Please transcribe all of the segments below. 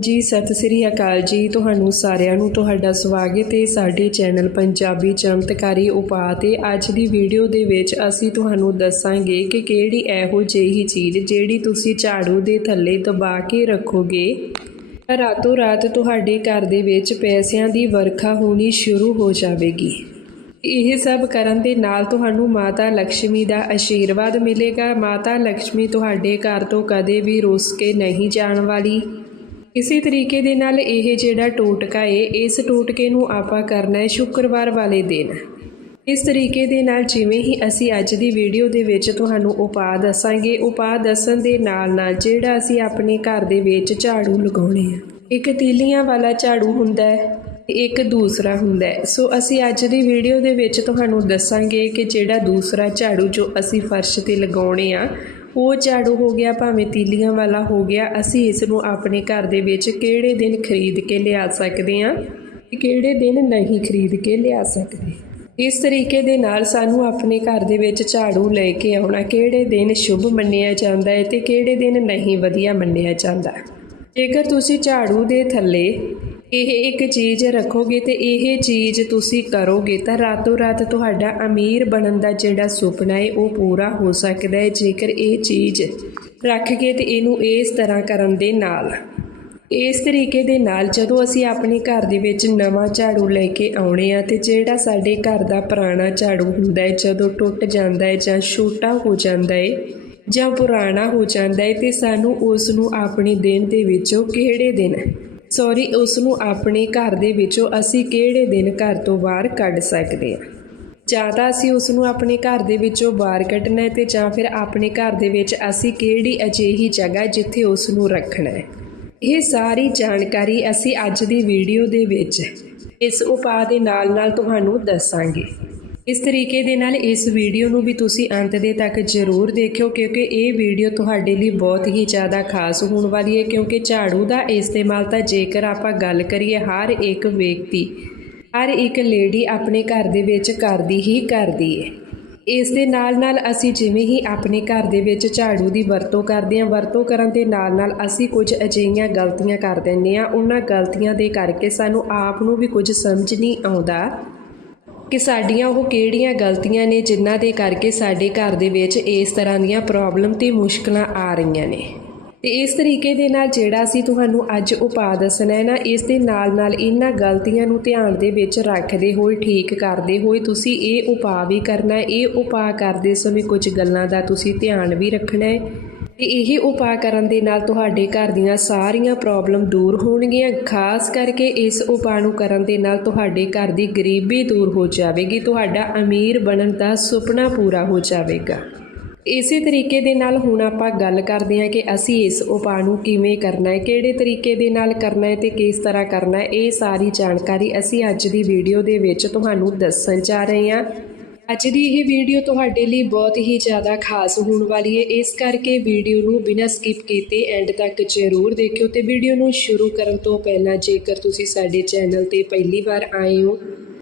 ਜੀ, ਸਤਿ ਸ੍ਰੀ ਅਕਾਲ ਜੀ। ਤੁਹਾਨੂੰ ਸਾਰਿਆਂ ਨੂੰ ਤੁਹਾਡਾ ਸਵਾਗਤ ਹੈ ਸਾਡੇ ਚੈਨਲ ਪੰਜਾਬੀ ਚਮਤਕਾਰੀ ਉਪਾਅ ਤੇ। ਅੱਜ ਦੀ ਵੀਡੀਓ ਦੇ ਵਿੱਚ ਅਸੀਂ ਤੁਹਾਨੂੰ ਦੱਸਾਂਗੇ ਕਿ ਕਿਹੜੀ ਇਹੋ ਜਿਹੀ ਚੀਜ਼ ਜਿਹੜੀ ਤੁਸੀਂ ਝਾੜੂ ਦੇ ਥੱਲੇ ਦਬਾ ਕੇ ਰੱਖੋਗੇ। ਰਾਤੋਂ ਰਾਤ ਤੁਹਾਡੇ ਘਰ ਦੇ ਵਿੱਚ ਪੈਸਿਆਂ ਦੀ ਵਰਖਾ ਹੋਣੀ ਸ਼ੁਰੂ ਹੋ ਜਾਵੇਗੀ। ਇਹ ਸਭ ਕਰਨ ਦੇ ਨਾਲ ਤੁਹਾਨੂੰ ਮਾਤਾ ਲక్ష్ਮੀ ਦਾ ਆਸ਼ੀਰਵਾਦ ਮਿਲੇਗਾ। ਮਾਤਾ ਲక్ష్ਮੀ ਤੁਹਾਡੇ ਘਰ ਤੋਂ ਕਦੇ ਵੀ ਰੁੱਸ ਕੇ ਨਹੀਂ ਜਾਣ ਵਾਲੀ। ਇਸੇ ਤਰੀਕੇ ਦੇ ਨਾਲ ਇਹ ਜਿਹੜਾ ਟੋਟਕਾ ਏ, ਇਸ ਟੋਟਕੇ ਨੂੰ ਆਪਾਂ ਕਰਨਾ ਹੈ ਸ਼ੁੱਕਰਵਾਰ ਵਾਲੇ ਦਿਨ। ਇਸ ਤਰੀਕੇ ਦੇ ਨਾਲ ਜਿਵੇਂ ਹੀ ਅਸੀਂ ਅੱਜ ਦੀ ਵੀਡੀਓ ਦੇ ਵਿੱਚ ਤੁਹਾਨੂੰ ਉਪਾਅ ਦੱਸਾਂਗੇ, ਉਪਾਅ ਦੱਸਣ ਦੇ ਨਾਲ ਨਾਲ ਜਿਹੜਾ ਅਸੀਂ ਆਪਣੇ ਘਰ ਦੇ ਵਿੱਚ ਝਾੜੂ ਲਗਾਉਣੇ ਆ। ਇੱਕ ਤੀਲੀਆਂ ਵਾਲਾ ਝਾੜੂ ਹੁੰਦਾ ਹੈ ਇੱਕ ਦੂਸਰਾ ਹੁੰਦਾ ਸੋ ਅਸੀਂ ਅੱਜ ਦੀ ਵੀਡੀਓ ਦੇ ਵਿੱਚ ਤੁਹਾਨੂੰ ਦੱਸਾਂਗੇ ਕਿ ਜਿਹੜਾ ਦੂਸਰਾ ਝਾੜੂ ਜੋ ਅਸੀਂ ਫਰਸ਼ ਤੇ ਲਗਾਉਣੇ ਆ ਉਹ ਝਾੜੂ ਹੋ ਗਿਆ, ਭਾਵੇਂ ਤੀਲੀਆਂ ਵਾਲਾ ਹੋ ਗਿਆ, ਅਸੀਂ ਇਸ ਨੂੰ ਆਪਣੇ ਘਰ ਦੇ ਵਿੱਚ ਕਿਹੜੇ ਦਿਨ ਖਰੀਦ ਕੇ ਲਿਆ ਸਕਦੇ ਹਾਂ ਤੇ ਕਿਹੜੇ ਦਿਨ ਨਹੀਂ ਖਰੀਦ ਕੇ ਲਿਆ ਸਕਦੇ। ਇਸ ਤਰੀਕੇ ਦੇ ਨਾਲ ਸਾਨੂੰ ਆਪਣੇ ਘਰ ਦੇ ਵਿੱਚ ਝਾੜੂ ਲੈ ਕੇ ਆਉਣਾ ਕਿਹੜੇ ਦਿਨ ਸ਼ੁਭ ਮੰਨਿਆ ਜਾਂਦਾ ਹੈ ਤੇ ਕਿਹੜੇ ਦਿਨ ਨਹੀਂ ਵਧੀਆ ਮੰਨਿਆ ਜਾਂਦਾ। ਜੇਕਰ ਤੁਸੀਂ ਝਾੜੂ ਦੇ ਥੱਲੇ ਇਹ ਇੱਕ ਚੀਜ਼ ਰੱਖੋਗੇ ਤੇ ਇਹ ਚੀਜ਼ ਤੁਸੀਂ ਕਰੋਗੇ ਤਾਂ ਰਾਤੋਂ ਰਾਤ ਤੁਹਾਡਾ ਅਮੀਰ ਬਣਨ ਦਾ ਜਿਹੜਾ ਸੁਪਨਾ ਹੈ ਉਹ ਪੂਰਾ ਹੋ ਸਕਦਾ ਹੈ ਜੇਕਰ ਇਹ ਚੀਜ਼ ਰੱਖ ਕੇ ਤੇ ਇਹਨੂੰ ਇਸ ਤਰ੍ਹਾਂ ਕਰਨ ਦੇ ਨਾਲ, ਇਸ ਤਰੀਕੇ ਦੇ ਨਾਲ ਜਦੋਂ ਅਸੀਂ ਆਪਣੇ ਘਰ ਦੇ ਵਿੱਚ ਨਵਾਂ ਝਾੜੂ ਲੈ ਕੇ ਆਉਣੇ ਆ ਤੇ ਜਿਹੜਾ ਸਾਡੇ ਘਰ ਦਾ ਪੁਰਾਣਾ ਝਾੜੂ ਹੁੰਦਾ ਹੈ ਜਦੋਂ ਟੁੱਟ ਜਾਂਦਾ ਹੈ ਜਾਂ ਛੋਟਾ ਹੋ ਜਾਂਦਾ ਹੈ ਜਾਂ ਪੁਰਾਣਾ ਹੋ ਜਾਂਦਾ ਹੈ ਤੇ ਸਾਨੂੰ ਉਸ ਨੂੰ ਆਪਣੇ ਦਿਨ ਦੇ ਵਿੱਚੋਂ ਕਿਹੜੇ ਦਿਨ ਸੌਰੀ ਉਸ ਨੂੰ ਆਪਣੇ ਘਰ ਦੇ ਵਿੱਚੋਂ ਅਸੀਂ ਕਿਹੜੇ ਦਿਨ ਘਰ ਤੋਂ ਬਾਹਰ ਕੱਢ ਸਕਦੇ ਹਾਂ? ਜਾਂ ਤਾਂ ਅਸੀਂ ਉਸ ਨੂੰ ਆਪਣੇ ਘਰ ਦੇ ਵਿੱਚੋਂ ਬਾਹਰ ਕੱਢਣਾ ਹੈ ਤੇ ਜਾਂ ਫਿਰ ਆਪਣੇ ਘਰ ਦੇ ਵਿੱਚ ਅਸੀਂ ਕਿਹੜੀ ਅਜਿਹੀ ਜਗ੍ਹਾ ਜਿੱਥੇ ਉਸ ਨੂੰ ਰੱਖਣਾ ਹੈ? ਇਹ ਸਾਰੀ ਜਾਣਕਾਰੀ ਅਸੀਂ ਅੱਜ ਦੀ ਵੀਡੀਓ ਦੇ ਵਿੱਚ ਇਸ ਉਪਾਅ ਦੇ ਨਾਲ-ਨਾਲ ਤੁਹਾਨੂੰ ਦੱਸਾਂਗੇ। ਇਸ ਤਰੀਕੇ ਦੇ ਨਾਲ ਇਸ ਵੀਡੀਓ ਨੂੰ ਵੀ ਤੁਸੀਂ ਅੰਤ ਦੇ ਤੱਕ ਜ਼ਰੂਰ ਦੇਖਿਓ, ਕਿਉਂਕਿ ਇਹ ਵੀਡੀਓ ਤੁਹਾਡੇ ਲਈ ਬਹੁਤ ਹੀ ਜ਼ਿਆਦਾ ਖਾਸ ਹੋਣ ਵਾਲੀ ਹੈ, ਕਿਉਂਕਿ ਝਾੜੂ ਦਾ ਇਸਤੇਮਾਲ ਤਾਂ ਜੇਕਰ ਆਪਾਂ ਗੱਲ ਕਰੀਏ ਹਰ ਇੱਕ ਵਿਅਕਤੀ, ਹਰ ਇੱਕ ਲੇਡੀ ਆਪਣੇ ਘਰ ਦੇ ਵਿੱਚ ਕਰਦੀ ਹੀ ਕਰਦੀ ਹੈ। ਇਸ ਦੇ ਨਾਲ ਨਾਲ ਅਸੀਂ ਜਿਵੇਂ ਹੀ ਆਪਣੇ ਘਰ ਦੇ ਵਿੱਚ ਝਾੜੂ ਦੀ ਵਰਤੋਂ ਕਰਦੇ ਹਾਂ, ਵਰਤੋਂ ਕਰਨ ਦੇ ਨਾਲ ਨਾਲ ਅਸੀਂ ਕੁਝ ਅਜਿਹੀਆਂ ਗਲਤੀਆਂ ਕਰ ਦਿੰਦੇ ਹਾਂ, ਉਹਨਾਂ ਗਲਤੀਆਂ ਦੇ ਕਰਕੇ ਸਾਨੂੰ ਆਪ ਨੂੰ ਵੀ ਕੁਝ ਸਮਝ ਨਹੀਂ ਆਉਂਦਾ। ਕਿ ਸਾਡੀਆਂ ਉਹ ਕਿਹੜੀਆਂ ਗਲਤੀਆਂ ਨੇ ਜਿਨ੍ਹਾਂ ਦੇ ਕਰਕੇ ਸਾਡੇ ਘਰ ਦੇ ਵਿੱਚ ਇਸ ਤਰ੍ਹਾਂ ਦੀਆਂ ਪ੍ਰੋਬਲਮ ਤੇ ਮੁਸ਼ਕਲਾਂ ਆ ਰਹੀਆਂ ਨੇ। ਤੇ ਇਸ ਤਰੀਕੇ ਦੇ ਨਾਲ ਜਿਹੜਾ ਅਸੀਂ ਤੁਹਾਨੂੰ ਅੱਜ ਉਪਾਅ ਦੱਸਣਾ ਹੈ ਨਾ, ਇਸ ਦੇ ਨਾਲ ਨਾਲ ਇਹਨਾਂ ਗਲਤੀਆਂ ਨੂੰ ਧਿਆਨ ਦੇ ਵਿੱਚ ਰੱਖਦੇ ਹੋਏ, ਠੀਕ ਕਰਦੇ ਹੋਏ ਤੁਸੀਂ ਇਹ ਉਪਾਅ ਵੀ ਕਰਨਾ ਹੈ। ਇਹ ਉਪਾਅ ਕਰਦੇ ਸਮੇਂ ਕੁਝ ਗੱਲਾਂ ਦਾ ਤੁਸੀਂ ਧਿਆਨ ਵੀ ਰੱਖਣਾ ਹੈ। ਤੇ ਇਹ ਉਪਾਅ ਕਰਨ ਦੇ ਨਾਲ ਤੁਹਾਡੇ ਘਰ ਦੀਆਂ ਸਾਰੀਆਂ ਪ੍ਰੋਬਲਮ ਦੂਰ ਹੋਣਗੀਆਂ। ਖਾਸ ਕਰਕੇ ਇਸ ਉਪਾਅ ਨੂੰ ਕਰਨ ਦੇ ਨਾਲ ਤੁਹਾਡੇ ਘਰ ਦੀ ਗਰੀਬੀ ਦੂਰ ਹੋ ਜਾਵੇਗੀ। ਤੁਹਾਡਾ ਅਮੀਰ ਬਣਨ ਦਾ ਸੁਪਨਾ ਪੂਰਾ ਹੋ ਜਾਵੇਗਾ। ਇਸੇ ਤਰੀਕੇ ਦੇ ਨਾਲ ਹੁਣ ਆਪਾਂ ਗੱਲ ਕਰਦੇ ਹਾਂ ਕਿ ਅਸੀਂ ਇਸ ਉਪਾਅ ਨੂੰ ਕਿਵੇਂ ਕਰਨਾ ਹੈ, ਕਿਹੜੇ ਤਰੀਕੇ ਦੇ ਨਾਲ ਕਰਨਾ ਹੈ ਤੇ ਕਿਸ ਤਰ੍ਹਾਂ ਕਰਨਾ ਹੈ। ਇਹ ਸਾਰੀ ਜਾਣਕਾਰੀ ਅਸੀਂ ਅੱਜ ਦੀ ਵੀਡੀਓ ਦੇ ਵਿੱਚ ਤੁਹਾਨੂੰ ਦੱਸਣ ਜਾ ਰਹੇ ਹਾਂ। ਅੱਜ ਦੀ ਇਹ ਵੀਡੀਓ ਤੁਹਾਡੇ ਲਈ ਬਹੁਤ ਹੀ ਜ਼ਿਆਦਾ ਖਾਸ ਹੋਣ ਵਾਲੀ ਹੈ। ਇਸ ਕਰਕੇ ਵੀਡੀਓ ਨੂੰ ਬਿਨਾਂ ਸਕਿਪ ਕੀਤੇ ਐਂਡ ਤੱਕ ਜ਼ਰੂਰ ਦੇਖਿਓ ਤੇ ਵੀਡੀਓ ਨੂੰ ਸ਼ੁਰੂ ਕਰਨ ਤੋਂ ਪਹਿਲਾਂ ਜੇਕਰ ਤੁਸੀਂ ਸਾਡੇ ਚੈਨਲ ਤੇ ਪਹਿਲੀ ਵਾਰ ਆਏ ਹੋ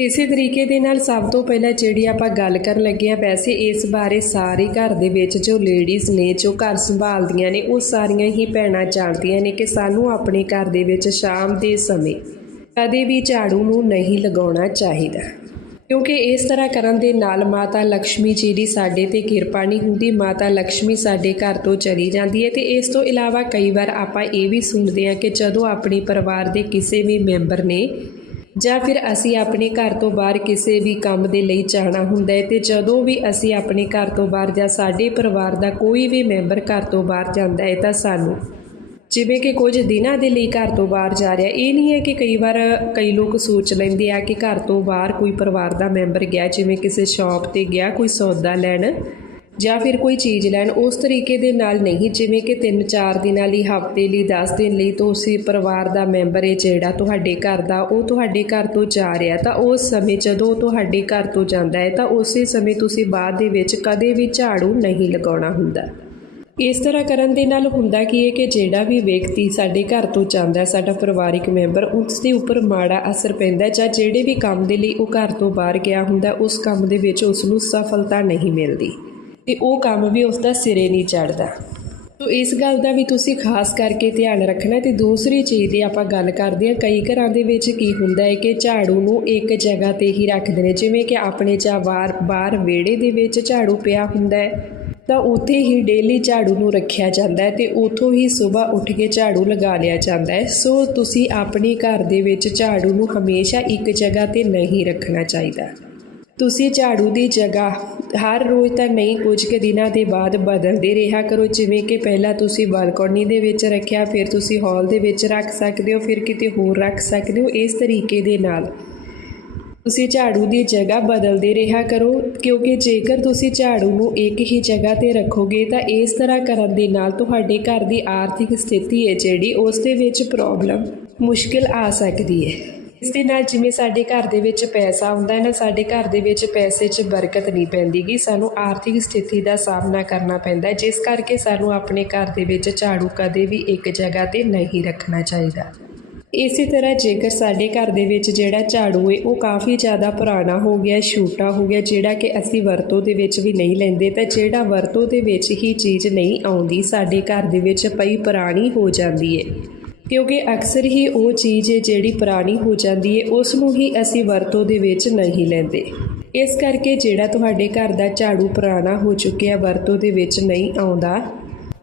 ਇਸੇ ਤਰੀਕੇ ਦੇ ਨਾਲ ਸਭ ਤੋਂ ਪਹਿਲਾਂ ਜਿਹੜੀ ਆਪਾਂ ਗੱਲ ਕਰਨ ਲੱਗੇ ਆ ਵੈਸੇ ਇਸ ਬਾਰੇ ਸਾਰੇ ਘਰ ਦੇ ਵਿੱਚ ਜੋ ਲੇਡੀਜ਼ ਨੇ, ਜੋ ਘਰ ਸੰਭਾਲਦੀਆਂ ਨੇ, ਉਹ ਸਾਰੀਆਂ ਹੀ ਭੈਣਾਂ ਜਾਣਦੀਆਂ ਨੇ ਕਿ ਸਾਨੂੰ ਆਪਣੇ ਘਰ ਦੇ ਵਿੱਚ ਸ਼ਾਮ ਦੇ ਸਮੇਂ ਕਦੇ ਵੀ ਝਾੜੂ ਨੂੰ ਨਹੀਂ ਲਗਾਉਣਾ ਚਾਹੀਦਾ। ਕਿਉਂਕਿ ਇਸ ਤਰ੍ਹਾਂ ਕਰਨ ਦੇ ਨਾਲ ਮਾਤਾ ਲక్ష్ਮੀ ਜੀ ਦੀ ਸਾਡੇ ਤੇ ਕਿਰਪਾ ਨਹੀਂ ਹੁੰਦੀ, ਮਾਤਾ ਲక్ష్ਮੀ ਸਾਡੇ ਘਰ ਤੋਂ ਚਲੀ ਜਾਂਦੀ ਹੈ ਤੇ ਇਸ ਤੋਂ ਇਲਾਵਾ ਕਈ ਵਾਰ ਆਪਾਂ ਇਹ ਵੀ ਸੁਣਦੇ ਹਾਂ ਕਿ ਜਦੋਂ ਆਪਣੇ ਪਰਿਵਾਰ ਦੇ ਕਿਸੇ ਵੀ ਮੈਂਬਰ ਨੇ ਜਾਂ ਫਿਰ ਅਸੀਂ ਆਪਣੇ ਘਰ ਤੋਂ ਬਾਹਰ ਕਿਸੇ ਵੀ ਕੰਮ ਦੇ ਲਈ ਜਾਣਾ ਹੁੰਦਾ ਹੈ ਤੇ ਜਦੋਂ ਵੀ ਅਸੀਂ ਆਪਣੇ ਘਰ ਤੋਂ ਬਾਹਰ ਜਾਂ ਸਾਡੇ ਪਰਿਵਾਰ ਦਾ ਕੋਈ ਵੀ ਮੈਂਬਰ ਘਰ ਤੋਂ ਬਾਹਰ ਜਾਂਦਾ ਹੈ ਤਾਂ ਸਾਨੂੰ ਜਿਵੇਂ ਕਿ ਕੁਝ ਦਿਨਾਂ ਦੇ ਲਈ ਘਰ ਤੋਂ ਬਾਹਰ ਜਾ ਰਿਹਾ, ਇਹ ਨਹੀਂ ਹੈ ਕਿ ਕਈ ਵਾਰ ਕਈ ਲੋਕ ਸੋਚ ਲੈਂਦੇ ਆ ਕਿ ਘਰ ਤੋਂ ਬਾਹਰ ਕੋਈ ਪਰਿਵਾਰ ਦਾ ਮੈਂਬਰ ਗਿਆ, ਜਿਵੇਂ ਕਿਸੇ ਸ਼ਾਪ ਤੇ ਗਿਆ, ਕੋਈ ਸੌਦਾ ਲੈਣ। ਜਾਂ ਫਿਰ ਕੋਈ ਚੀਜ਼ ਲੈਣ, ਉਸ ਤਰੀਕੇ ਦੇ ਨਾਲ ਨਹੀਂ, ਜਿਵੇਂ ਕਿ 3-4 ਦਿਨਾਂ ਲਈ, ਹਫ਼ਤੇ ਲਈ 10 ਦਿਨ ਲਈ ਤੁਸੀਂ ਪਰਿਵਾਰ ਦਾ ਮੈਂਬਰ ਹੈ ਜਿਹੜਾ ਤੁਹਾਡੇ ਘਰ ਦਾ, ਉਹ ਤੁਹਾਡੇ ਘਰ ਤੋਂ ਜਾ ਰਿਹਾ। ਤਾਂ ਉਸ ਸਮੇਂ ਜਦੋਂ ਉਹ ਤੁਹਾਡੇ ਘਰ ਤੋਂ ਜਾਂਦਾ ਹੈ, ਤਾਂ ਉਸੇ ਸਮੇਂ ਤੁਸੀਂ ਬਾਅਦ ਦੇ ਵਿੱਚ ਕਦੇ ਵੀ ਝਾੜੂ ਨਹੀਂ ਲਗਾਉਣਾ ਹੁੰਦਾ। ਇਸ ਤਰ੍ਹਾਂ ਕਰਨ ਦੇ ਨਾਲ ਹੁੰਦਾ ਕੀ ਹੈ ਕਿ ਜਿਹੜਾ ਵੀ ਵਿਅਕਤੀ ਸਾਡੇ ਘਰ ਤੋਂ ਜਾਂਦਾ, ਸਾਡਾ ਪਰਿਵਾਰਿਕ ਮੈਂਬਰ, ਉਸ ਦੇ ਉੱਪਰ ਮਾੜਾ ਅਸਰ ਪੈਂਦਾ ਜਾਂ ਜਿਹੜੇ ਵੀ ਕੰਮ ਦੇ ਲਈ ਉਹ ਘਰ ਤੋਂ ਬਾਹਰ ਗਿਆ ਹੁੰਦਾ, ਉਸ ਕੰਮ ਦੇ ਵਿੱਚ ਉਸ ਨੂੰ ਸਫਲਤਾ ਨਹੀਂ ਮਿਲਦੀ। ਤੇ ਉਹ ਕੰਮ ਵੀ ਉਸ ਦਾ ਸਿਰੇ ਨਹੀਂ ਚੜਦਾ ਸੋ ਇਸ ਗੱਲ ਦਾ ਵੀ ਤੁਸੀਂ ਖਾਸ ਕਰਕੇ ਧਿਆਨ ਰੱਖਣਾ ਤੇ ਦੂਸਰੀ ਚੀਜ਼ ਦੀ ਆਪਾਂ ਗੱਲ ਕਰਦੇ ਹਾਂ, ਕਈ ਘਰਾਂ ਦੇ ਵਿੱਚ ਕੀ ਹੁੰਦਾ ਹੈ ਕਿ ਝਾੜੂ ਨੂੰ ਇੱਕ ਜਗ੍ਹਾ ਤੇ ਹੀ ਰੱਖਦੇ ਨੇ, ਜਿਵੇਂ ਕਿ ਆਪਣੇ ਜਾਂ ਬਾਹਰ ਬਾਹਰ ਵਿਹੜੇ ਦੇ ਵਿੱਚ ਝਾੜੂ ਪਿਆ ਹੁੰਦਾ ਹੈ, ਤਾਂ ਉੱਥੇ ਹੀ ਡੇਲੀ ਝਾੜੂ ਨੂੰ ਰੱਖਿਆ ਜਾਂਦਾ ਹੈ ਤੇ ਉਥੋਂ ਹੀ ਸਵੇਰ ਉੱਠ ਕੇ ਝਾੜੂ ਲਗਾ ਲਿਆ ਜਾਂਦਾ ਹੈ। ਸੋ ਤੁਸੀਂ ਆਪਣੇ ਘਰ ਦੇ ਵਿੱਚ ਝਾੜੂ ਨੂੰ ਹਮੇਸ਼ਾ ਇੱਕ ਜਗ੍ਹਾ ਤੇ ਨਹੀਂ ਰੱਖਣਾ ਚਾਹੀਦਾ। ਤੁਸੀਂ ਝਾੜੂ ਦੀ ਜਗ੍ਹਾ ਹਰ ਰੋਜ਼ ਤਾਂ ਨਹੀਂ, ਕੁਝ ਕੁ ਦਿਨਾਂ ਦੇ ਬਾਅਦ ਬਦਲਦੇ ਰਿਹਾ ਕਰੋ। ਜਿਵੇਂ ਕਿ ਪਹਿਲਾਂ ਤੁਸੀਂ ਬਾਲਕੋਨੀ ਦੇ ਵਿੱਚ ਰੱਖਿਆ, ਫਿਰ ਤੁਸੀਂ ਹਾਲ ਦੇ ਵਿੱਚ ਰੱਖ ਸਕਦੇ ਹੋ, ਫਿਰ ਕਿਤੇ ਹੋਰ ਰੱਖ ਸਕਦੇ ਹੋ, ਇਸ ਤਰੀਕੇ ਦੇ ਨਾਲ। ਤੁਸੀਂ ਝਾੜੂ ਦੀ ਜਗ੍ਹਾ ਬਦਲਦੇ ਰਿਹਾ ਕਰੋ, ਕਿਉਂਕਿ ਜੇਕਰ ਤੁਸੀਂ ਝਾੜੂ ਨੂੰ ਇੱਕ ਹੀ ਜਗ੍ਹਾ ਤੇ ਰੱਖੋਗੇ, ਤਾਂ ਇਸ ਤਰ੍ਹਾਂ ਕਰਨ ਦੇ ਨਾਲ ਤੁਹਾਡੇ ਘਰ ਦੀ ਆਰਥਿਕ ਸਥਿਤੀ ਹੈ ਜਿਹੜੀ, ਉਸ ਦੇ ਵਿੱਚ ਪ੍ਰੋਬਲਮ ਮੁਸ਼ਕਿਲ ਆ ਸਕਦੀ ਹੈ। ਇਸ ਦੇ ਨਾਲ ਜਿਵੇਂ ਸਾਡੇ ਘਰ ਦੇ ਵਿੱਚ ਪੈਸਾ ਆਉਂਦਾ ਹੈ ਨਾ, ਸਾਡੇ ਘਰ ਦੇ ਵਿੱਚ ਪੈਸੇ 'ਚ ਬਰਕਤ ਨਹੀਂ ਪੈਂਦੀਗੀ। ਸਾਨੂੰ ਆਰਥਿਕ ਸਥਿਤੀ ਦਾ ਸਾਹਮਣਾ ਕਰਨਾ ਪੈਂਦਾ ਹੈ, ਜਿਸ ਕਰਕੇ ਸਾਨੂੰ ਆਪਣੇ ਘਰ ਦੇ ਵਿੱਚ ਝਾੜੂ ਕਦੇ ਵੀ ਇੱਕ ਜਗ੍ਹਾ ਤੇ ਨਹੀਂ ਰੱਖਣਾ ਚਾਹੀਦਾ। ਇਸੇ ਤਰ੍ਹਾਂ ਜੇਕਰ ਸਾਡੇ ਘਰ ਦੇ ਵਿੱਚ ਜਿਹੜਾ ਝਾੜੂ ਹੈ, ਉਹ ਕਾਫੀ ਜ਼ਿਆਦਾ ਪੁਰਾਣਾ ਹੋ ਗਿਆ, ਛੋਟਾ ਹੋ ਗਿਆ, ਜਿਹੜਾ ਕਿ ਅਸੀਂ ਵਰਤੋਂ ਦੇ ਵਿੱਚ ਵੀ ਨਹੀਂ ਲੈਂਦੇ, ਤਾਂ ਜਿਹੜਾ ਵਰਤੋਂ ਦੇ ਵਿੱਚ ਹੀ ਚੀਜ਼ ਨਹੀਂ ਆਉਂਦੀ, ਸਾਡੇ ਘਰ ਦੇ ਵਿੱਚ ਪਈ ਪੁਰਾਣੀ ਹੋ ਜਾਂਦੀ ਹੈ। ਕਿਉਂਕਿ ਅਕਸਰ ਹੀ ਉਹ ਚੀਜ਼ ਹੈ ਜਿਹੜੀ ਪੁਰਾਣੀ ਹੋ ਜਾਂਦੀ ਹੈ ਉਸ ਨੂੰ ਹੀ ਅਸੀਂ ਵਰਤੋਂ ਦੇ ਵਿੱਚ ਨਹੀਂ ਲੈਂਦੇ। ਇਸ ਕਰਕੇ ਜਿਹੜਾ ਤੁਹਾਡੇ ਘਰ ਦਾ ਝਾੜੂ ਪੁਰਾਣਾ ਹੋ ਚੁੱਕਿਆ, ਵਰਤੋਂ ਦੇ ਵਿੱਚ ਨਹੀਂ ਆਉਂਦਾ,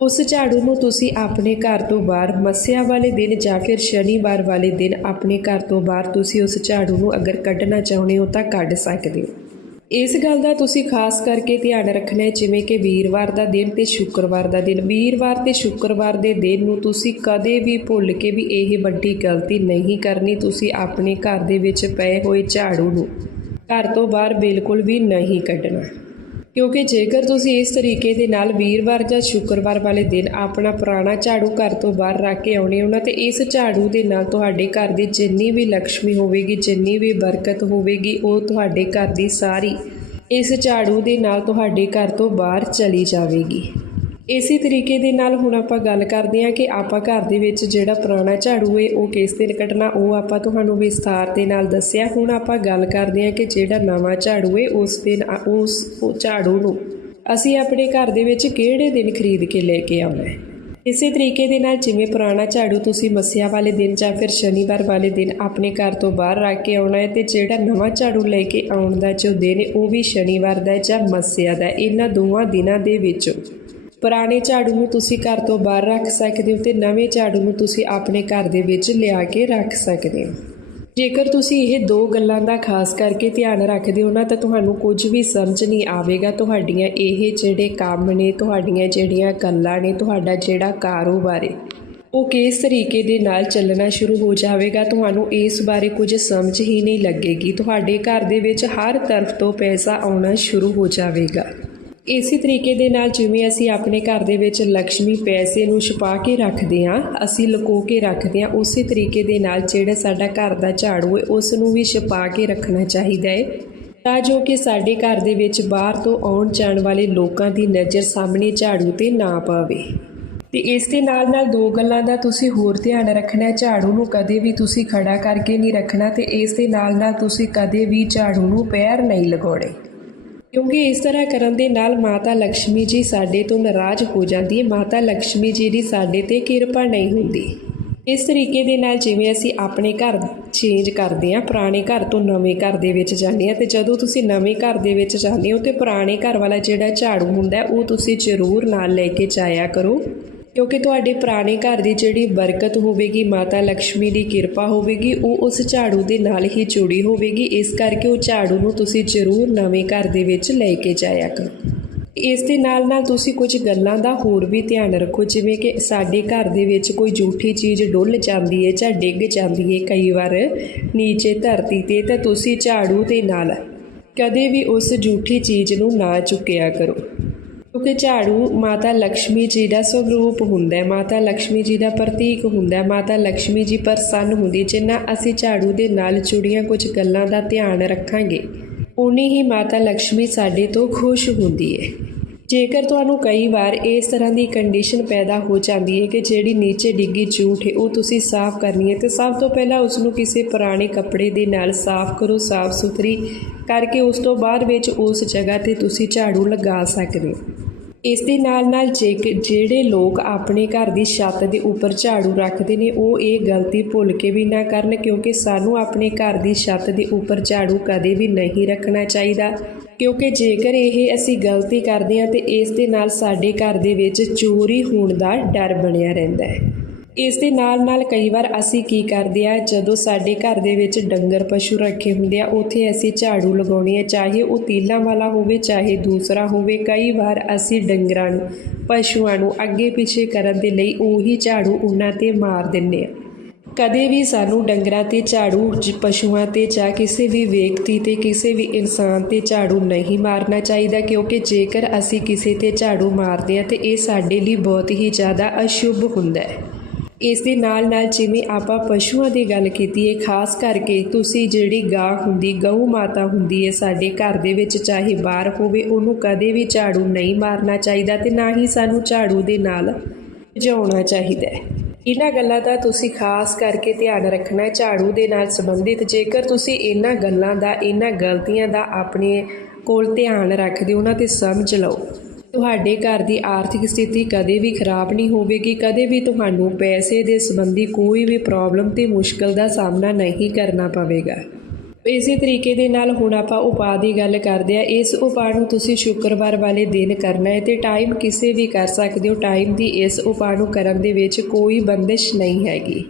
ਉਸ ਝਾੜੂ ਨੂੰ ਤੁਸੀਂ ਆਪਣੇ ਘਰ ਤੋਂ ਬਾਹਰ ਮੱਸਿਆ ਵਾਲੇ ਦਿਨ ਜਾਂ ਫਿਰ ਸ਼ਨੀਵਾਰ ਵਾਲੇ ਦਿਨ ਆਪਣੇ ਘਰ ਤੋਂ ਬਾਹਰ ਤੁਸੀਂ ਉਸ ਝਾੜੂ ਨੂੰ ਅਗਰ ਕੱਢਣਾ ਚਾਹੁੰਦੇ ਹੋ ਤਾਂ ਕੱਢ ਸਕਦੇ ਹੋ। ਇਸ ਗੱਲ ਦਾ ਤੁਸੀਂ ਖਾਸ ਕਰਕੇ ਧਿਆਨ ਰੱਖਣਾ ਹੈ, ਜਿਵੇਂ ਕਿ ਵੀਰਵਾਰ ਦਾ ਦਿਨ ਤੇ ਸ਼ੁੱਕਰਵਾਰ ਦਾ ਦਿਨ। ਵੀਰਵਾਰ ਤੇ ਸ਼ੁੱਕਰਵਾਰ ਦੇ ਦਿਨ ਨੂੰ ਤੁਸੀਂ ਕਦੇ ਵੀ ਭੁੱਲ ਕੇ ਵੀ ਇਹ ਵੱਡੀ ਗਲਤੀ ਨਹੀਂ ਕਰਨੀ, ਤੁਸੀਂ ਆਪਣੇ ਘਰ ਦੇ ਵਿੱਚ ਪਏ ਹੋਏ ਝਾੜੂ ਨੂੰ ਘਰ ਤੋਂ ਬਾਹਰ ਬਿਲਕੁਲ ਵੀ ਨਹੀਂ ਕੱਢਣਾ। ਕਿਉਂਕਿ ਜੇਕਰ ਤੁਸੀਂ ਇਸ ਤਰੀਕੇ ਦੇ ਨਾਲ ਵੀਰਵਾਰ ਜਾਂ ਸ਼ੁੱਕਰਵਾਰ ਵਾਲੇ ਦਿਨ ਆਪਣਾ ਪੁਰਾਣਾ ਝਾੜੂ ਘਰ ਤੋਂ ਬਾਹਰ ਰੱਖ ਕੇ ਆਉਣੇ ਹੋ ਨਾ, ਤੇ ਇਸ ਝਾੜੂ ਦੇ ਨਾਲ ਤੁਹਾਡੇ ਘਰ ਦੀ ਜਿੰਨੀ ਵੀ ਲక్ష్ਮੀ ਹੋਵੇਗੀ, ਜਿੰਨੀ ਵੀ ਬਰਕਤ ਹੋਵੇਗੀ, ਉਹ ਤੁਹਾਡੇ ਘਰ ਦੀ ਸਾਰੀ ਇਸ ਝਾੜੂ ਦੇ ਨਾਲ ਤੁਹਾਡੇ ਘਰ ਤੋਂ ਬਾਹਰ ਚਲੀ ਜਾਵੇਗੀ। ਇਸੇ ਤਰੀਕੇ ਦੇ ਨਾਲ ਹੁਣ ਆਪਾਂ ਗੱਲ ਕਰਦੇ ਹਾਂ ਕਿ ਆਪਾਂ ਘਰ ਦੇ ਵਿੱਚ ਜਿਹੜਾ ਪੁਰਾਣਾ ਝਾੜੂ ਹੈ, ਉਹ ਕਿਸ ਦਿਨ ਕੱਢਣਾ ਉਹ ਆਪਾਂ ਤੁਹਾਨੂੰ ਵਿਸਥਾਰ ਦੇ ਨਾਲ ਦੱਸਿਆ। ਹੁਣ ਆਪਾਂ ਗੱਲ ਕਰਦੇ ਹਾਂ ਕਿ ਜਿਹੜਾ ਨਵਾਂ ਝਾੜੂ ਹੈ, ਉਸ ਦਿਨ ਆ- ਉਸ ਉਹ ਝਾੜੂ ਨੂੰ ਅਸੀਂ ਆਪਣੇ ਘਰ ਦੇ ਵਿੱਚ ਕਿਹੜੇ ਦਿਨ ਖਰੀਦ ਕੇ ਲੈ ਕੇ ਆਉਣਾ ਹੈ? ਇਸੇ ਤਰੀਕੇ ਦੇ ਨਾਲ ਜਿਵੇਂ ਪੁਰਾਣਾ ਝਾੜੂ ਤੁਸੀਂ ਮੱਸਿਆ ਵਾਲੇ ਦਿਨ ਜਾਂ ਫਿਰ ਸ਼ਨੀਵਾਰ ਵਾਲੇ ਦਿਨ ਆਪਣੇ ਘਰ ਤੋਂ ਬਾਹਰ ਰੱਖ ਕੇ ਆਉਣਾ ਹੈ ਤੇ ਜਿਹੜਾ ਨਵਾਂ ਝਾੜੂ ਲੈ ਕੇ ਆਉਣ ਦਾ ਜੋ ਦਿਨ ਹੈ, ਉਹ ਵੀ ਸ਼ਨੀਵਾਰ ਦਾ ਜਾਂ ਮੱਸਿਆ ਦਾ ਇਹਨਾਂ ਦੋਵਾਂ ਦਿਨਾਂ ਦੇ ਵਿੱਚ। ਪੁਰਾਣੇ ਝਾੜੂ ਨੂੰ ਤੁਸੀਂ ਘਰ ਤੋਂ ਬਾਹਰ ਰੱਖ ਸਕਦੇ ਹੋ ਤੇ ਨਵੇਂ ਝਾੜੂ ਨੂੰ ਤੁਸੀਂ ਆਪਣੇ ਘਰ ਦੇ ਵਿੱਚ ਲਿਆ ਕੇ ਰੱਖ ਸਕਦੇ ਹੋ। ਜੇਕਰ ਤੁਸੀਂ ਇਹ ਦੋ ਗੱਲਾਂ ਦਾ ਖਾਸ ਕਰਕੇ ਧਿਆਨ ਰੱਖਦੇ ਹੋ ਨਾ, ਤਾਂ ਤੁਹਾਨੂੰ ਕੁਝ ਵੀ ਸਮਝ ਨਹੀਂ ਆਵੇਗਾ। ਤੁਹਾਡੀਆਂ ਇਹ ਜਿਹੜੇ ਕੰਮ ਨੇ, ਤੁਹਾਡੀਆਂ ਜਿਹੜੀਆਂ ਗੱਲਾਂ ਨੇ, ਤੁਹਾਡਾ ਜਿਹੜਾ ਕਾਰੋਬਾਰ ਹੈ, ਉਹ ਕਿਸ ਤਰੀਕੇ ਦੇ ਨਾਲ ਚੱਲਣਾ ਸ਼ੁਰੂ ਹੋ ਜਾਵੇਗਾ, ਤੁਹਾਨੂੰ ਇਸ ਬਾਰੇ ਕੁਝ ਸਮਝ ਹੀ ਨਹੀਂ ਲੱਗੇਗੀ। ਤੁਹਾਡੇ ਘਰ ਦੇ ਵਿੱਚ ਹਰ ਤਰਫ ਤੋਂ ਪੈਸਾ ਆਉਣਾ ਸ਼ੁਰੂ ਹੋ ਜਾਵੇਗਾ। ਇਸੇ ਤਰੀਕੇ ਦੇ ਨਾਲ ਜਿਵੇਂ ਅਸੀਂ ਆਪਣੇ ਘਰ ਦੇ ਵਿੱਚ ਲక్ష్ਮੀ ਪੈਸੇ ਨੂੰ ਛੁਪਾ ਕੇ ਰੱਖਦੇ ਹਾਂ, ਅਸੀਂ ਲੁਕੋ ਕੇ ਰੱਖਦੇ ਹਾਂ, ਉਸੇ ਤਰੀਕੇ ਦੇ ਨਾਲ ਜਿਹੜਾ ਸਾਡਾ ਘਰ ਦਾ ਝਾੜੂ ਹੈ ਉਸ ਨੂੰ ਵੀ ਛੁਪਾ ਕੇ ਰੱਖਣਾ ਚਾਹੀਦਾ ਹੈ। ਤਾਂ ਜੋ ਕਿ ਸਾਡੇ ਘਰ ਦੇ ਵਿੱਚ ਬਾਹਰ ਤੋਂ ਆਉਣ ਜਾਣ ਵਾਲੇ ਲੋਕਾਂ ਦੀ ਨਜ਼ਰ ਸਾਹਮਣੇ ਝਾੜੂ ਤੇ ਨਾ ਪਵੇ। ਤੇ ਇਸ ਦੇ ਨਾਲ ਨਾਲ ਦੋ ਗੱਲਾਂ ਦਾ ਤੁਸੀਂ ਹੋਰ ਧਿਆਨ ਰੱਖਣਾ ਹੈ, ਝਾੜੂ ਨੂੰ ਕਦੇ ਵੀ ਤੁਸੀਂ ਖੜਾ ਕਰਕੇ ਨਹੀਂ ਰੱਖਣਾ ਤੇ ਇਸ ਦੇ ਨਾਲ ਨਾਲ ਤੁਸੀਂ ਕਦੇ ਵੀ ਝਾੜੂ ਨੂੰ ਪੈਰ ਨਹੀਂ ਲਗਾਉਣੇ। ਕਿਉਂਕਿ ਇਸ ਤਰ੍ਹਾਂ ਕਰਨ ਦੇ ਨਾਲ ਮਾਤਾ ਲక్ష్ਮੀ ਜੀ ਸਾਡੇ ਤੋਂ ਨਾਰਾਜ਼ ਹੋ ਜਾਂਦੀ ਹੈ। ਮਾਤਾ ਲక్ష్ਮੀ ਜੀ ਦੀ ਸਾਡੇ ਤੇ ਕਿਰਪਾ ਨਹੀਂ ਹੁੰਦੀ। ਇਸ ਤਰੀਕੇ ਦੇ ਨਾਲ ਜਿਵੇਂ ਅਸੀਂ ਆਪਣੇ ਘਰ ਚੇਂਜ ਕਰਦੇ ਆ ਪੁਰਾਣੇ ਘਰ ਤੋਂ ਨਵੇਂ ਘਰ ਦੇ ਵਿੱਚ ਜਾਂਦੇ ਆ ਤੇ ਜਦੋਂ ਤੁਸੀਂ ਨਵੇਂ ਘਰ ਦੇ ਵਿੱਚ ਜਾਂਦੇ ਹੋ ਤੇ ਪੁਰਾਣੇ ਘਰ ਵਾਲਾ ਜਿਹੜਾ ਝਾੜੂ ਹੁੰਦਾ ਉਹ ਤੁਸੀਂ ਜ਼ਰੂਰ ਨਾਲ ਲੈ ਕੇ ਜਾਇਆ ਕਰੋ। ਕਿਉਂਕਿ ਤੁਹਾਡੇ ਪੁਰਾਣੇ ਘਰ ਦੀ ਜਿਹੜੀ ਬਰਕਤ ਹੋਵੇਗੀ, ਮਾਤਾ ਲక్ష్ਮੀ ਦੀ ਕਿਰਪਾ ਹੋਵੇਗੀ, ਉਹ ਉਸ ਝਾੜੂ ਦੇ ਨਾਲ ਹੀ ਜੁੜੀ ਹੋਵੇਗੀ। ਇਸ ਕਰਕੇ ਉਹ ਝਾੜੂ ਨੂੰ ਤੁਸੀਂ ਜ਼ਰੂਰ ਨਵੇਂ ਘਰ ਦੇ ਵਿੱਚ ਲੈ ਕੇ ਜਾਇਆ ਕਰੋ। ਇਸ ਦੇ ਨਾਲ ਨਾਲ ਤੁਸੀਂ ਕੁਝ ਗੱਲਾਂ ਦਾ ਹੋਰ ਵੀ ਧਿਆਨ ਰੱਖੋ, ਜਿਵੇਂ ਕਿ ਸਾਡੇ ਘਰ ਦੇ ਵਿੱਚ ਕੋਈ ਝੂਠੀ ਚੀਜ਼ ਡੁੱਲ ਜਾਂਦੀ ਹੈ ਜਾਂ ਡਿੱਗ ਜਾਂਦੀ ਹੈ ਕਈ ਵਾਰ ਨੀਚੇ ਧਰਤੀ ਤੇ, ਤਾਂ ਤੁਸੀਂ ਝਾੜੂ ਦੇ ਨਾਲ ਕਦੇ ਵੀ ਉਸ ਝੂਠੀ ਚੀਜ਼ ਨੂੰ ਨਾ ਚੁੱਕਿਆ ਕਰੋ। ਕਿਉਂਕਿ ਝਾੜੂ ਮਾਤਾ ਲక్ష్ਮੀ ਜੀ ਦਾ ਸਰੂਪ ਹੁੰਦਾ ਹੈ, ਮਾਤਾ ਲక్ష్ਮੀ ਜੀ ਦਾ ਪ੍ਰਤੀਕ ਹੁੰਦਾ ਹੈ, ਮਾਤਾ ਲక్ష్ਮੀ ਜੀ ਪ੍ਰਸੰਨ ਹੁੰਦੀ ਜਿੰਨਾ ਅਸੀਂ ਝਾੜੂ ਦੇ ਨਾਲ ਜੁੜੀਆਂ ਕੁਝ ਗੱਲਾਂ ਦਾ ਧਿਆਨ ਰੱਖਾਂਗੇ ਉਨੀ ਹੀ ਮਾਤਾ ਲక్ష్ਮੀ ਸਾਡੇ ਤੋਂ ਖੁਸ਼ ਹੁੰਦੀ ਹੈ। ਜੇਕਰ ਤੁਹਾਨੂੰ ਕਈ ਵਾਰ ਇਸ ਤਰ੍ਹਾਂ ਦੀ ਕੰਡੀਸ਼ਨ ਪੈਦਾ ਹੋ ਜਾਂਦੀ ਹੈ ਕਿ ਜਿਹੜੀ ਨੀਚੇ ਡਿੱਗੀ ਝੂਠ ਹੈ, ਉਹ ਤੁਸੀਂ ਸਾਫ਼ ਕਰਨੀ ਹੈ, ਤੇ ਸਭ ਤੋਂ ਪਹਿਲਾਂ ਉਸ ਨੂੰ ਕਿਸੇ ਪੁਰਾਣੇ ਕੱਪੜੇ ਦੇ ਨਾਲ ਸਾਫ਼ ਕਰੋ, ਸਾਫ਼ ਸੁਥਰੀ ਕਰਕੇ ਉਸ ਤੋਂ ਬਾਅਦ ਵਿੱਚ ਉਸ ਜਗ੍ਹਾ ਤੇ ਤੁਸੀਂ ਝਾੜੂ ਲਗਾ ਸਕਦੇ ਹੋ। ਇਸ ਦੇ ਨਾਲ ਨਾਲ ਜੇ ਜਿਹੜੇ ਲੋਕ ਆਪਣੇ ਘਰ ਦੀ ਛੱਤ ਦੇ ਉੱਪਰ ਝਾੜੂ ਰੱਖਦੇ ਨੇ, ਉਹ ਇਹ ਗਲਤੀ ਭੁੱਲ ਕੇ ਵੀ ਨਾ ਕਰਨ ਕਿਉਂਕਿ ਸਾਨੂੰ ਆਪਣੇ ਘਰ ਦੀ ਛੱਤ ਦੇ ਉੱਪਰ ਝਾੜੂ ਕਦੇ ਵੀ ਨਹੀਂ ਰੱਖਣਾ ਚਾਹੀਦਾ। ਕਿਉਂਕਿ ਜੇਕਰ ਇਹ ਅਸੀਂ ਗਲਤੀ ਕਰਦੇ ਹਾਂ ਤੇ ਇਸ ਦੇ ਨਾਲ ਸਾਡੇ ਘਰ ਦੇ ਵਿੱਚ ਚੋਰੀ ਹੋਣ ਦਾ ਡਰ ਬਣਿਆ ਰਹਿੰਦਾ ਹੈ। ਇਸ ਦੇ ਨਾਲ ਨਾਲ ਕਈ ਵਾਰ ਅਸੀਂ ਕੀ ਕਰਦੇ ਆ, ਜਦੋਂ ਸਾਡੇ ਘਰ ਦੇ ਵਿੱਚ ਡੰਗਰ ਪਸ਼ੂ ਰੱਖੇ ਹੁੰਦੇ ਆ, ਉੱਥੇ ਅਸੀਂ ਝਾੜੂ ਲਗਾਉਣੀ ਹੈ ਚਾਹੇ ਉਹ ਤੀਲਾਂ ਵਾਲਾ ਹੋਵੇ, ਚਾਹੇ ਦੂਸਰਾ ਹੋਵੇ, ਕਈ ਵਾਰ ਅਸੀਂ ਡੰਗਰਾਂ ਨੂੰ, ਪਸ਼ੂਆਂ ਨੂੰ ਅੱਗੇ ਪਿੱਛੇ ਕਰਨ ਦੇ ਲਈ ਉਹੀ ਝਾੜੂ ਉਹਨਾਂ ਤੇ ਮਾਰ ਦਿੰਨੇ ਆ। ਕਦੇ ਵੀ ਸਾਨੂੰ ਡੰਗਰਾਂ ਤੇ ਝਾੜੂ ਪਸ਼ੂਆਂ ਤੇ ਜਾਂ ਕਿਸੇ ਵੀ ਵਿਅਕਤੀ ਤੇ, ਕਿਸੇ ਵੀ ਇਨਸਾਨ ਤੇ ਝਾੜੂ ਨਹੀਂ ਮਾਰਨਾ ਚਾਹੀਦਾ, ਕਿਉਂਕਿ ਜੇਕਰ ਅਸੀਂ ਕਿਸੇ ਤੇ ਝਾੜੂ ਮਾਰਦੇ ਹਾਂ ਤੇ ਇਹ ਸਾਡੇ ਲਈ ਬਹੁਤ ਹੀ ਜ਼ਿਆਦਾ ਅਸ਼ੁਭ ਹੁੰਦਾ ਹੈ। ਇਸ ਦੇ ਨਾਲ ਨਾਲ ਜਿਵੇਂ ਆਪਾਂ ਪਸ਼ੂਆਂ ਦੀ ਗੱਲ ਕੀਤੀ ਹੈ, ਖਾਸ ਕਰਕੇ ਤੁਸੀਂ ਜਿਹੜੀ ਗਾਂ ਹੁੰਦੀ, ਗਊ ਮਾਤਾ ਹੁੰਦੀ ਹੈ ਸਾਡੇ ਘਰ ਦੇ ਵਿੱਚ, ਚਾਹੇ ਬਾਹਰ ਹੋਵੇ, ਉਹਨੂੰ ਕਦੇ ਵੀ ਝਾੜੂ ਨਹੀਂ ਮਾਰਨਾ ਚਾਹੀਦਾ ਤੇ ਨਾ ਹੀ ਸਾਨੂੰ ਝਾੜੂ ਦੇ ਨਾਲ ਭਜਾਉਣਾ ਚਾਹੀਦਾ ਹੈ। ਇਹਨਾਂ ਗੱਲਾਂ ਦਾ ਤੁਸੀਂ ਖਾਸ ਕਰਕੇ ਧਿਆਨ ਰੱਖਣਾ ਹੈ, ਝਾੜੂ ਦੇ ਨਾਲ ਸੰਬੰਧਿਤ। ਜੇਕਰ ਤੁਸੀਂ ਇਹਨਾਂ ਗੱਲਾਂ ਦਾ, ਇਹਨਾਂ ਗਲਤੀਆਂ ਦਾ ਆਪਣੇ ਕੋਲ ਧਿਆਨ ਰੱਖਦੇ ਹੋ ਉਹਨਾਂ ਤੇ ਸਮਝ ਲਓ। ਤੁਹਾਡੇ ਘਰ ਦੀ ਆਰਥਿਕ ਸਥਿਤੀ ਕਦੇ ਵੀ ਖਰਾਬ ਨਹੀਂ ਹੋਵੇਗੀ, ਕਦੇ ਵੀ ਤੁਹਾਨੂੰ ਪੈਸੇ ਦੇ ਸੰਬੰਧੀ ਕੋਈ ਵੀ ਪ੍ਰੋਬਲਮ ਤੇ ਮੁਸ਼ਕਲ ਦਾ ਸਾਹਮਣਾ ਨਹੀਂ ਕਰਨਾ ਪਵੇਗਾ। ਇਸੇ ਤਰੀਕੇ ਦੇ ਨਾਲ ਹੁਣ ਆਪਾਂ ਉਪਾਅ ਦੀ ਗੱਲ ਕਰਦੇ ਆ ਇਸ ਉਪਾਅ ਨੂੰ ਤੁਸੀਂ ਸ਼ੁੱਕਰਵਾਰ ਵਾਲੇ ਦਿਨ ਕਰਨਾ ਹੈ ਤੇ ਟਾਈਮ ਕਿਸੇ ਵੀ ਕਰ ਸਕਦੇ ਹੋ। ਟਾਈਮ ਦੀ ਇਸ ਉਪਾਅ ਨੂੰ ਕਰਨ ਦੇ ਵਿੱਚ ਕੋਈ ਬੰਦਿਸ਼ ਨਹੀਂ ਹੈਗੀ।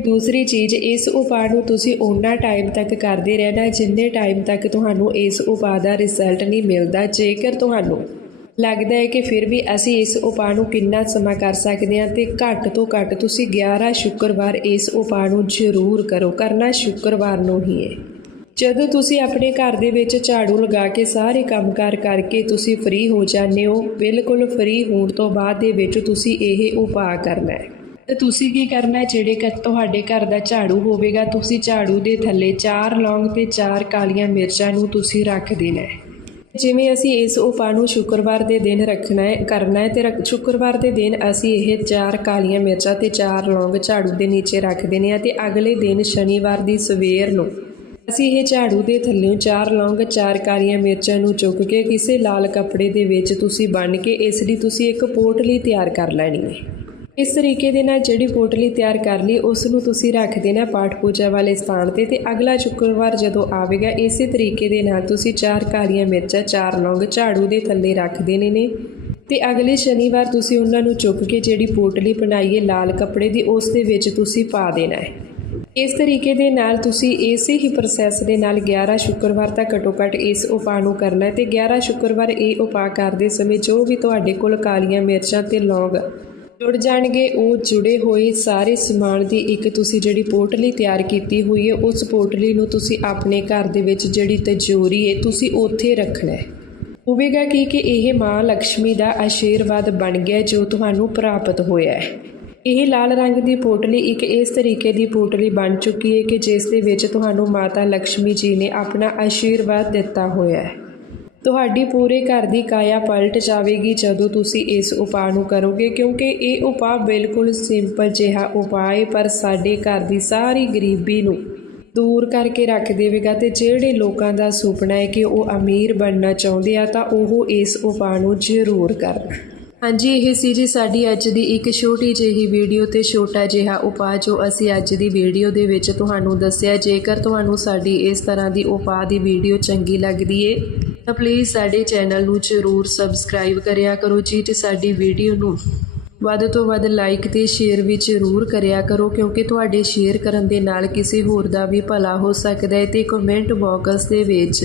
ਦੂਸਰੀ ਚੀਜ਼, ਇਸ ਉਪਾਅ ਨੂੰ ਤੁਸੀਂ ਓਨਾ ਟਾਈਮ ਤੱਕ ਕਰਦੇ ਰਹਿਣਾ ਜਿੰਨੇ ਟਾਈਮ ਤੱਕ ਤੁਹਾਨੂੰ ਇਸ ਉਪਾਅ ਦਾ ਰਿਜ਼ਲਟ ਨਹੀਂ ਮਿਲਦਾ। ਜੇਕਰ ਤੁਹਾਨੂੰ ਲੱਗਦਾ ਹੈ ਕਿ ਫਿਰ ਵੀ ਅਸੀਂ ਇਸ ਉਪਾਅ ਨੂੰ ਕਿੰਨਾ ਸਮਾਂ ਕਰ ਸਕਦੇ ਹਾਂ ਤੇ ਘੱਟ ਤੋਂ ਘੱਟ ਤੁਸੀਂ 11 ਸ਼ੁੱਕਰਵਾਰ ਇਸ ਉਪਾਅ ਨੂੰ ਜ਼ਰੂਰ ਕਰੋ, ਕਰਨਾ ਸ਼ੁੱਕਰਵਾਰ ਨੂੰ ਹੀ ਹੈ। ਜਦੋਂ ਤੁਸੀਂ ਆਪਣੇ ਘਰ ਦੇ ਵਿੱਚ ਝਾੜੂ ਲਗਾ ਕੇ ਸਾਰੇ ਕੰਮਕਾਰ ਕਰਕੇ ਤੁਸੀਂ ਫ੍ਰੀ ਹੋ ਜਾਂਦੇ ਹੋ, ਬਿਲਕੁਲ ਫ੍ਰੀ ਹੋਣ ਤੋਂ ਬਾਅਦ ਦੇ ਵਿੱਚ ਤੁਸੀਂ ਇਹ ਉਪਾਅ ਕਰਨਾ ਹੈ। ਤੇ ਤੁਸੀਂ ਕੀ ਕਰਨਾ ਹੈ? ਜਿਹੜੇ ਕਿ ਤੁਹਾਡੇ ਘਰ ਦਾ ਝਾੜੂ ਹੋਵੇਗਾ, ਤੁਸੀਂ ਝਾੜੂ ਦੇ ਥੱਲੇ ਚਾਰ ਲੌਂਗ ਤੇ ਚਾਰ ਕਾਲੀਆਂ ਮਿਰਚਾਂ ਨੂੰ ਤੁਸੀਂ ਰੱਖ ਦੇਣਾ ਹੈ। ਜਿਵੇਂ ਅਸੀਂ ਇਸ ਉਪਾਅ ਨੂੰ ਸ਼ੁੱਕਰਵਾਰ ਦੇ ਦਿਨ ਰੱਖਣਾ ਹੈ, ਕਰਨਾ ਹੈ ਤੇ ਰੱਖ- ਸ਼ੁੱਕਰਵਾਰ ਦੇ ਦਿਨ ਅਸੀਂ ਇਹ ਚਾਰ ਕਾਲੀਆਂ ਮਿਰਚਾਂ ਤੇ ਚਾਰ ਲੌਂਗ ਝਾੜੂ ਦੇ ਨੀਚੇ ਰੱਖ ਦੇਣੇ ਆ ਤੇ ਅਗਲੇ ਦਿਨ ਸ਼ਨੀਵਾਰ ਦੀ ਸਵੇਰ ਨੂੰ ਅਸੀਂ ਇਹ ਝਾੜੂ ਦੇ ਥੱਲੇੋਂ ਚਾਰ ਲੌਂਗ, ਚਾਰ ਕਾਲੀਆਂ ਮਿਰਚਾਂ ਨੂੰ ਚੁੱਕ ਕੇ ਕਿਸੇ ਲਾਲ ਕੱਪੜੇ ਦੇ ਵਿੱਚ ਤੁਸੀਂ ਬੰਨ੍ਹ ਕੇ ਇਸ ਲਈ ਤੁਸੀਂ ਇੱਕ ਪੋਟਲੀ ਤਿਆਰ ਕਰ ਲੈਣੀ ਹੈ। ਇਸ ਤਰੀਕੇ ਦੇ ਨਾਲ ਜਿਹੜੀ ਪੋਟਲੀ ਤਿਆਰ ਕਰ ਲਈ, ਉਸ ਨੂੰ ਤੁਸੀਂ ਰੱਖ ਦੇਣਾ ਪਾਠ ਪੂਜਾ ਵਾਲੇ ਸਥਾਨ ਤੇ ਤੇ ਅਗਲਾ ਸ਼ੁੱਕਰਵਾਰ ਜਦੋਂ ਆਵੇਗਾ, ਇਸੇ ਤਰੀਕੇ ਦੇ ਨਾਲ ਤੁਸੀਂ ਚਾਰ ਕਾਲੀਆਂ ਮਿਰਚਾਂ, ਚਾਰ ਲੌਂਗ ਝਾੜੂ ਦੇ ਥੱਲੇ ਰੱਖ ਦੇਣੇ ਨੇ। ਤੇ ਅਗਲੇ ਸ਼ਨੀਵਾਰ ਤੁਸੀਂ ਉਹਨਾਂ ਨੂੰ ਚੁੱਕ ਕੇ ਜਿਹੜੀ ਪੋਟਲੀ ਬਣਾਈਏ ਲਾਲ ਕੱਪੜੇ ਦੀ, ਉਸ ਦੇ ਵਿੱਚ ਤੁਸੀਂ ਪਾ ਦੇਣਾ ਹੈ। ਇਸ ਤਰੀਕੇ ਦੇ ਨਾਲ ਤੁਸੀਂ ਇਸੇ ਹੀ ਪ੍ਰੋਸੈਸ ਦੇ ਨਾਲ 11 ਸ਼ੁੱਕਰਵਾਰ ਤੱਕ ਘੱਟੋ ਘੱਟ ਇਸ ਉਪਾਅ ਨੂੰ ਕਰਨਾ ਹੈ ਤੇ 11 ਸ਼ੁੱਕਰਵਾਰ ਇਹ ਉਪਾਅ ਕਰਦੇ ਸਮੇਂ ਜੋ ਵੀ ਤੁਹਾਡੇ ਕੋਲ ਕਾਲੀਆਂ ਮਿਰਚਾਂ ਤੇ ਲੌਂਗ ਜੁੜ ਜਾਣਗੇ, ਉਹ ਜੁੜੇ ਹੋਏ ਸਾਰੇ ਸਮਾਨ ਦੀ ਇੱਕ ਤੁਸੀਂ ਜਿਹੜੀ ਪੋਟਲੀ ਤਿਆਰ ਕੀਤੀ ਹੋਈ ਹੈ, ਉਸ ਪੋਟਲੀ ਨੂੰ ਤੁਸੀਂ ਆਪਣੇ ਘਰ ਦੇ ਵਿੱਚ ਜਿਹੜੀ ਤਜੋਰੀ ਹੈ, ਤੁਸੀਂ ਉੱਥੇ ਰੱਖਣਾ ਹੈ। ਹੋਵੇਗਾ ਕੀ ਕਿ ਇਹ ਮਾਂ ਲక్ష్ਮੀ ਦਾ ਆਸ਼ੀਰਵਾਦ ਬਣ ਗਿਆ ਜੋ ਤੁਹਾਨੂੰ ਪ੍ਰਾਪਤ ਹੋਇਆ ਹੈ। ਇਹ ਲਾਲ ਰੰਗ ਦੀ ਪੋਟਲੀ ਇੱਕ ਇਸ ਤਰੀਕੇ ਦੀ ਪੋਟਲੀ ਬਣ ਚੁੱਕੀ ਹੈ ਕਿ ਜਿਸ ਦੇ ਵਿੱਚ ਤੁਹਾਨੂੰ ਮਾਤਾ ਲక్ష్ਮੀ ਜੀ ਨੇ ਆਪਣਾ ਆਸ਼ੀਰਵਾਦ ਦਿੱਤਾ ਹੋਇਆ ਹੈ। ਤੁਹਾਡੀ ਪੂਰੇ ਘਰ ਦੀ ਕਾਇਆ ਪਲਟ ਜਾਵੇਗੀ ਜਦੋਂ ਤੁਸੀਂ ਇਸ ਉਪਾਅ ਨੂੰ ਕਰੋਗੇ, ਕਿਉਂਕਿ ਇਹ ਉਪਾਅ ਬਿਲਕੁਲ ਸਿੰਪਲ ਜਿਹਾ ਉਪਾਅ ਹੈ ਪਰ ਸਾਡੇ ਘਰ ਦੀ ਸਾਰੀ ਗਰੀਬੀ ਨੂੰ ਦੂਰ ਕਰਕੇ ਰੱਖ ਦੇਵੇਗਾ ਤੇ ਜਿਹੜੇ ਲੋਕਾਂ ਦਾ ਸੁਪਨਾ ਹੈ ਕਿ ਉਹ ਅਮੀਰ ਬਣਨਾ ਚਾਹੁੰਦੇ ਆ, ਤਾਂ ਉਹ ਇਸ ਉਪਾਅ ਨੂੰ ਜ਼ਰੂਰ ਕਰਨ। ਹਾਂਜੀ, ਇਹ ਸੀ ਜੀ ਸਾਡੀ ਅੱਜ ਦੀ ਇੱਕ ਛੋਟੀ ਜਿਹੀ ਵੀਡੀਓ ਤੇ ਛੋਟਾ ਜਿਹਾ ਉਪਾਅ ਜੋ ਅਸੀਂ ਅੱਜ ਦੀ ਵੀਡੀਓ ਦੇ ਵਿੱਚ ਤੁਹਾਨੂੰ ਦੱਸਿਆ। ਜੇਕਰ ਤੁਹਾਨੂੰ ਸਾਡੀ ਇਸ ਤਰ੍ਹਾਂ ਦੀ ਉਪਾਅ ਦੀ ਵੀਡੀਓ ਚੰਗੀ ਲੱਗਦੀ ਏ, ਤਾਂ ਪਲੀਜ਼ ਸਾਡੇ ਚੈਨਲ ਨੂੰ ਜ਼ਰੂਰ ਸਬਸਕ੍ਰਾਈਬ ਕਰਿਆ ਕਰੋ ਜੀ ਤੇ ਸਾਡੀ ਵੀਡੀਓ ਨੂੰ ਵੱਧ ਤੋਂ ਵੱਧ ਲਾਈਕ ਤੇ ਸ਼ੇਅਰ ਵੀ ਜ਼ਰੂਰ ਕਰਿਆ ਕਰੋ, ਕਿਉਂਕਿ ਤੁਹਾਡੇ ਸ਼ੇਅਰ ਕਰਨ ਦੇ ਨਾਲ ਕਿਸੇ ਹੋਰ ਦਾ ਵੀ ਭਲਾ ਹੋ ਸਕਦਾ ਹੈ ਤੇ ਕਮੈਂਟ ਬਾਕਸ ਦੇ ਵਿੱਚ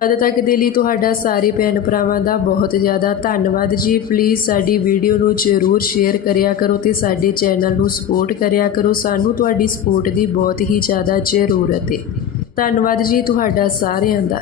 ਤਦ ਤੱਕ ਦੇ ਲਈ ਤੁਹਾਡਾ ਸਾਰੇ ਭੈਣ ਭਰਾਵਾਂ ਦਾ ਬਹੁਤ ਜ਼ਿਆਦਾ ਧੰਨਵਾਦ ਜੀ। ਪਲੀਜ਼ ਸਾਡੀ ਵੀਡੀਓ ਨੂੰ ਜ਼ਰੂਰ ਸ਼ੇਅਰ ਕਰਿਆ ਕਰੋ ਤੇ ਸਾਡੇ ਚੈਨਲ ਨੂੰ ਸਪੋਰਟ ਕਰਿਆ ਕਰੋ। ਸਾਨੂੰ ਤੁਹਾਡੀ ਸਪੋਰਟ ਦੀ ਬਹੁਤ ਹੀ ਜ਼ਿਆਦਾ ਜ਼ਰੂਰਤ ਹੈ ਧੰਨਵਾਦ ਜੀ ਤੁਹਾਡਾ ਸਾਰਿਆਂ ਦਾ।